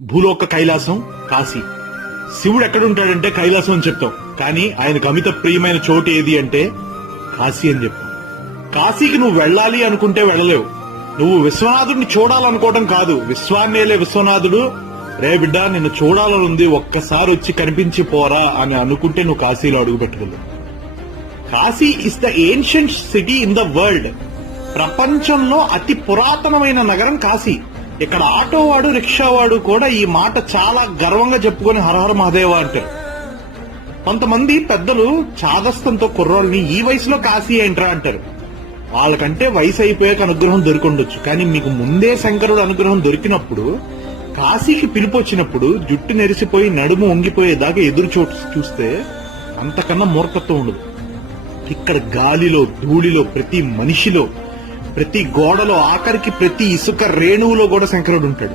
భూలోక కైలాసం కాశీ. శివుడు ఎక్కడుంటాడంటే కైలాసం అని చెప్తాం, కానీ ఆయనకు అమిత ప్రియమైన చోటు ఏది అంటే కాశీ అని చెప్తాం. కాశీకి నువ్వు వెళ్ళాలి అనుకుంటే వెళ్ళలేవు. నువ్వు విశ్వనాథుడిని చూడాలనుకోవడం కాదు, విశ్వాన్నేలే విశ్వనాథుడు రే బిడ్డ నిన్ను చూడాలనుంది, ఒక్కసారి వచ్చి కనిపించి పోరా అని అనుకుంటే నువ్వు కాశీలో అడుగు పెట్టగలవు. Kashi is the ancient city in the world. ప్రపంచంలో అతి పురాతనమైన నగరం కాశీ. ఇక్కడ ఆటోవాడు రిక్షావాడు కూడా ఈ మాట చాలా గర్వంగా చెప్పుకొని హరహర మహాదేవ అంటారు. కొంతమంది పెద్దలు చాదస్తంతో కుర్రోళ్ళని ఈ వయసులో కాశీ ఏంట్రా అంటారు. వాళ్ళకంటే వయసు అయిపోయాక అనుగ్రహం దొరికొండొచ్చు, కానీ మీకు ముందే శంకరుడు అనుగ్రహం దొరికినప్పుడు, కాశీకి పిలుపు వచ్చినప్పుడు జుట్టు నెరిసిపోయి నడుము వంగిపోయేదాకా ఎదురు చూస్తే అంతకన్నా మూర్ఖత్వం ఉండదు. ఇక్కడ గాలిలో ధూళిలో ప్రతి మనిషిలో ప్రతి గోడలో ఆఖరికి ప్రతి ఇసుక రేణువులో కూడా శంకరుడు ఉంటాడు.